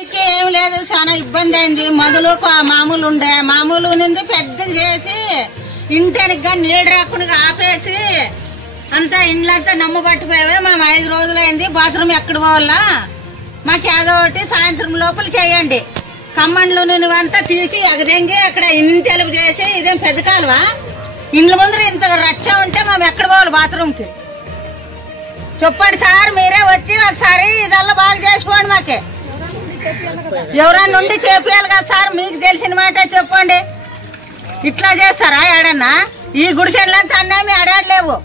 ఏం లేదు, చాలా ఇబ్బంది అయింది. మొదలు మామూలు ఉండే మామూలు నుండి పెద్దగా చేసి ఇంటానికి నీళ్ళు రాకుండా ఆపేసి అంతా ఇండ్లంతా నమ్మబట్టిపోయావే. మేము 5 రోజులైంది. బాత్రూమ్ ఎక్కడ పోవాలా మాకు ఏదో ఒకటి సాయంత్రం లోపల చేయండి. కమ్మండ్లు నువ్వంతా తీసి ఎగదెంగి అక్కడ ఇంతెలుగు చేసి ఇదేం పెద్ద కాలువా? ఇండ్ల ముందర ఇంత రచ్చ ఉంటే మేము ఎక్కడ పోవాలి బాత్రూమ్కి? చెప్పండి సార్, మీరే వచ్చి ఒకసారి ఇదల్లా బాగా చేసుకోండి. మాకే ఎవరైనా నుండి చేపియాలి కదా సార్, మీకు తెలిసిన మాట చెప్పండి. ఇట్లా చేస్తారా ఏడన్నా? ఈ గుడిసెన్లంతా అన్యాయం ఏడాడలేవు.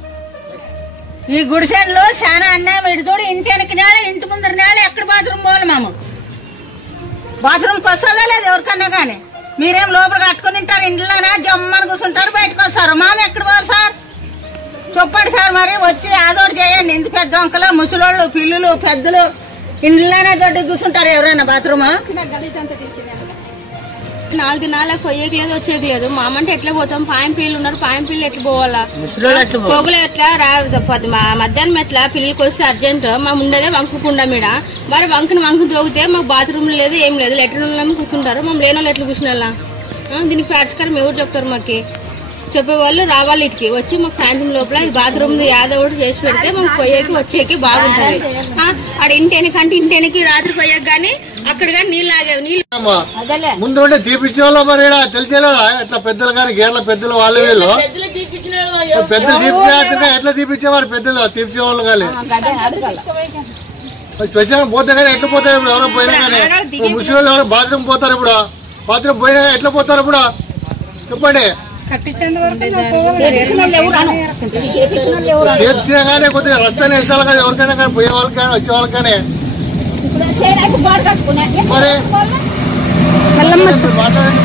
ఈ గుడిసెన్లు చాలా అన్యాయం. ఇటు చూడు, ఇంటి వెనక నేల, ఇంటి ముందర నేల, ఎక్కడ బాత్రూమ్ పోవాలి? మేము బాత్రూమ్కి వస్తుందా లేదు ఎవరికన్నా కానీ? మీరేం లోపల కట్టుకుని ఉంటారు, ఇంట్లోనే జమ్మని కూర్చుంటారు, బయటకు వస్తారు. మామ ఎక్కడ పోవాలి సార్ చెప్పండి సార్. మరి వచ్చి ఆదోడు చేయండి. ఇంత పెద్ద అంకలు, ముసలోళ్ళు, పిల్లులు, పెద్దలు ఇంట్లోనే దొడ్డి కూర్చుంటారు. ఎవరైనా బాత్రూమ్ 4 దినాల పోయేకి లేదు, వచ్చేకి లేదు. మామంటే ఎట్లా పోతాం? పాయం పిల్లలు ఉన్నారు, పాయం పిల్లలు ఎట్లా పోవాలా? పొగులు ఎట్లా మధ్యాహ్నం ఎట్లా పిల్లలకి వస్తే అర్జెంట్ మా ఉండేదే వంకుకుండా మీద. మరి వంకుని తోగితే మాకు బాత్రూమ్ లేదు, ఏం లేదు. లెటర్ కూర్చుంటారు. మేము లేని వాళ్ళు ఎట్లా కూర్చున్నా? దీనికి పరిష్కారం ఎవరు చెప్తారు? మాకు చెప్పేవాళ్ళు రావాలి. ఇటుకి వచ్చి మాకు సాయంత్రం లోపల బాత్రూమ్ యాదో ఒకటి చేసి పెడితే మాకు పోయేకి వచ్చేకి బాగుంటుంది. ఆడ ఇంటెనకంటే ఇంటెనకి రాత్రి పోయాక గానీ అక్కడ కానీ నీళ్ళు ఆగేవి. నీళ్ళు ముందు ఉంటే తీపిచ్చేవాళ్ళు మరి తెలిసేదా? ఎట్లా పెద్దలు కానీ గేర్ల పెద్దలు వాళ్ళు వీళ్ళు పెద్దలు తీపిచ్చే ఎట్లా తీపిచ్చేవారు? పెద్దలు తీపిచ్చేవాళ్ళు కానీ స్పెషల్ పోతే కానీ ఎట్లా పోతారు? ఇప్పుడు ఎవరో పోయినా కానీ ముస్లిం వాళ్ళు ఎవరో బాత్రూమ్ పోతారు. ఇప్పుడు బాత్రూమ్ పోయినా ఎట్లా పోతారు? ఇప్పుడు చెప్పండి. చేర్చినా కానీ కొద్దిగా రస్తానే వెళ్తారు కదా ఎవరికైనా కానీ, పోయే వాళ్ళకి కానీ వచ్చే వాళ్ళకి కానీ. మరి మాట్లాడండి.